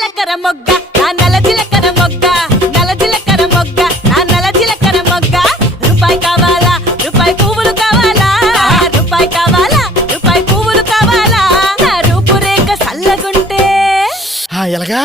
జీలకర్ర మొగ్గ నా నల్ల జీలకర్ర మొగ్గ నల్ల జీలకర్ర మొగ్గ నా నల్ల జీలకర్ర మొగ్గ రూపాయి కావాలా రూపాయి పువ్వులు కావాలా రూపాయి కావాలా రూపాయి పువ్వులు కావాలా నా రూపురేఖ సల్లగుంటే ఎలాగా